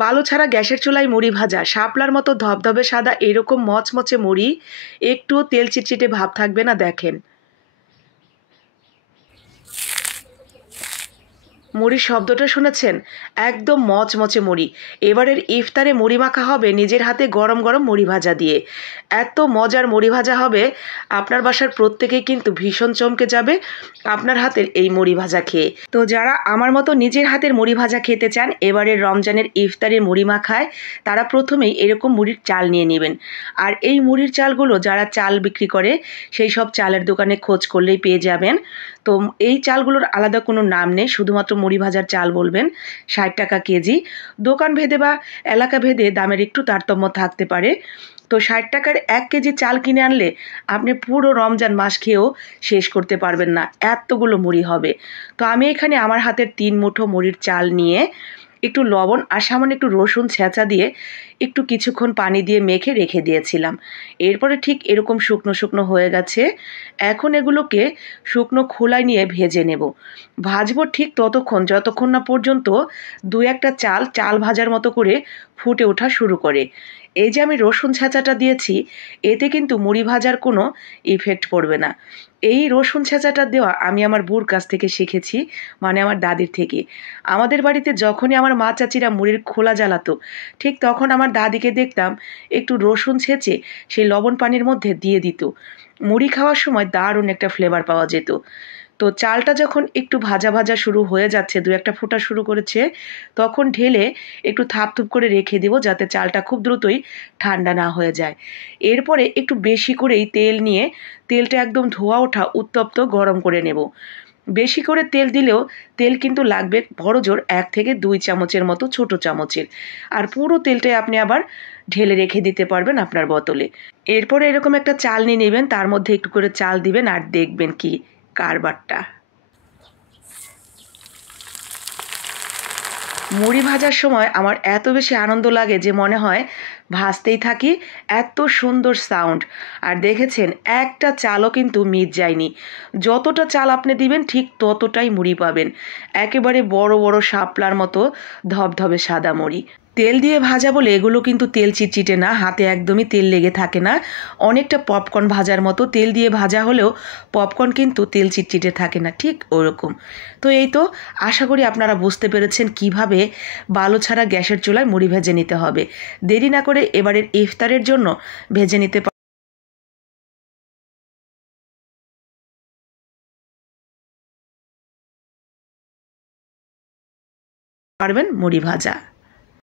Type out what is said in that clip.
বালু ছাড়া গ্যাসের চুলায় মুড়ি ভাজা, শাপলার মতো ধবধবে সাদা এরকম মচমচে মুড়ি, একটুও তেল চিটচিটে ভাব থাকবে না। দেখেন মুড়ির শব্দটা শুনেছেন? একদম মচমচে মুড়ি। এবারের ইফতারে মুড়ি মাখা হবে নিজের হাতে গরম গরম মুড়ি ভাজা দিয়ে। এত মজার মুড়ি ভাজা হবে, আপনার বাসার প্রত্যেকেই কিন্তু ভীষণ চমকে যাবে আপনার হাতের এই মুড়ি ভাজা খেয়ে। তো যারা আমার মতো নিজের হাতের মুড়ি ভাজা খেতে চান এবারের রমজানের ইফতারের মুড়ি মাখায়, তারা প্রথমেই এরকম মুড়ির চাল নিয়ে নেবেন। আর এই মুড়ির চালগুলো যারা চাল বিক্রি করে সেই সব চালের দোকানে খোঁজ করলেই পেয়ে যাবেন। তো এই চালগুলোর আলাদা কোনো নাম নেই, শুধুমাত্র মুড়ি ভাজার চাল বলবেন। ৬০ টাকা কেজি। দোকান ভেদে বা এলাকা ভেদে দামের একটু তারতম্য থাকতে পারে। তো ৬০ টাকার ১ কেজি চাল কিনে আনলে আপনি পুরো রমজান মাস খেয়েও শেষ করতে পারবেন না, এতগুলো মুড়ি হবে। তো আমি এখানে আমার হাতের ৩ মুঠো মুড়ির চাল নিয়ে একটু লবণ আর সামান্য একটু রসুন ছেঁচা দিয়ে একটু কিছুক্ষণ পানি দিয়ে মেখে রেখে দিয়েছিলাম। এরপরে ঠিক এরকম শুকনো শুকনো হয়ে গেছে। এখন এগুলোকে শুকনো খোলায় নিয়ে ভেজে নেব। ভাজবো ঠিক ততক্ষণ যতক্ষণ না পর্যন্ত দু একটা চাল চাল ভাজার মতো করে ফুটে ওঠা শুরু করে। এই যে আমি রসুন ছেঁচাটা দিয়েছি, এতে কিন্তু মুড়ি ভাজার কোনো ইফেক্ট পড়বে না। এই রসুন ছেঁচাটা দেওয়া আমি আমার বউর কাছ থেকে শিখেছি, মানে আমার দাদির থেকে। আমাদের বাড়িতে যখনই আমার মা চাচিরা মুড়ির খোলা জ্বালাতো, ঠিক তখন আমার দাদিকে দেখতাম একটু রসুন ছেঁচে সেই লবণ পানির মধ্যে দিয়ে দিত। মুড়ি খাওয়ার সময় দারুণ একটা ফ্লেভার পাওয়া যেত। তো চালটা যখন একটু ভাজা ভাজা শুরু হয়ে যাচ্ছে, দু একটা ফোটা শুরু করেছে, তখন ঢেলে একটু থাপথুপ করে রেখে দেবো যাতে চালটা খুব দ্রুতই ঠান্ডা না হয়ে যায়। এরপরে একটু বেশি করেই তেল নিয়ে তেলটা একদম ধোয়া ওঠা উত্তপ্ত গরম করে নেব। বেশি করে তেল দিলেও তেল কিন্তু লাগবে বড়জোর ১ থেকে ২ চামচের মতো, ছোট চামচের। আর পুরো তেলটাই আপনি আবার ঢেলে রেখে দিতে পারবেন আপনার বোতলে। এরপরে এরকম একটা চাল নিয়ে নেবেন, তার মধ্যে একটু করে চাল দিবেন আর দেখবেন কি কারবারটা। মুড়ি ভাজার সময় আমার এত বেশি আনন্দ লাগে যে মনে হয় ভাজতেই থাকি, এত সুন্দর সাউন্ড। আর দেখেছেন একটা চালও কিন্তু মিস যায়নি। যতটা চাল আপনি দিবেন ঠিক ততটাই মুড়ি পাবেন। একেবারে বড় বড় শাপলার মতো ধবধবে সাদা মুড়ি। তেল দিয়ে ভাজা বলে এগুলো কিন্তু তেল চিটচিটে না, হাতে একদমই তেল লেগে থাকে না। অনেকটা পপকর্ন ভাজার মতো তেল দিয়ে ভাজা হলেও পপকর্ন কিন্তু তেল চিটচিটে থাকে না, ঠিক ওরকম। তো এই তো, আশা করি আপনারা বুঝতে পেরেছেন কিভাবে বালু ছাড়া গ্যাসের চুলায় মুড়ি ভেজে নিতে হবে। দেরি না করে এবারের ইফতারের জন্য ভেজে নিতে পারবেন মুড়ি ভাজা।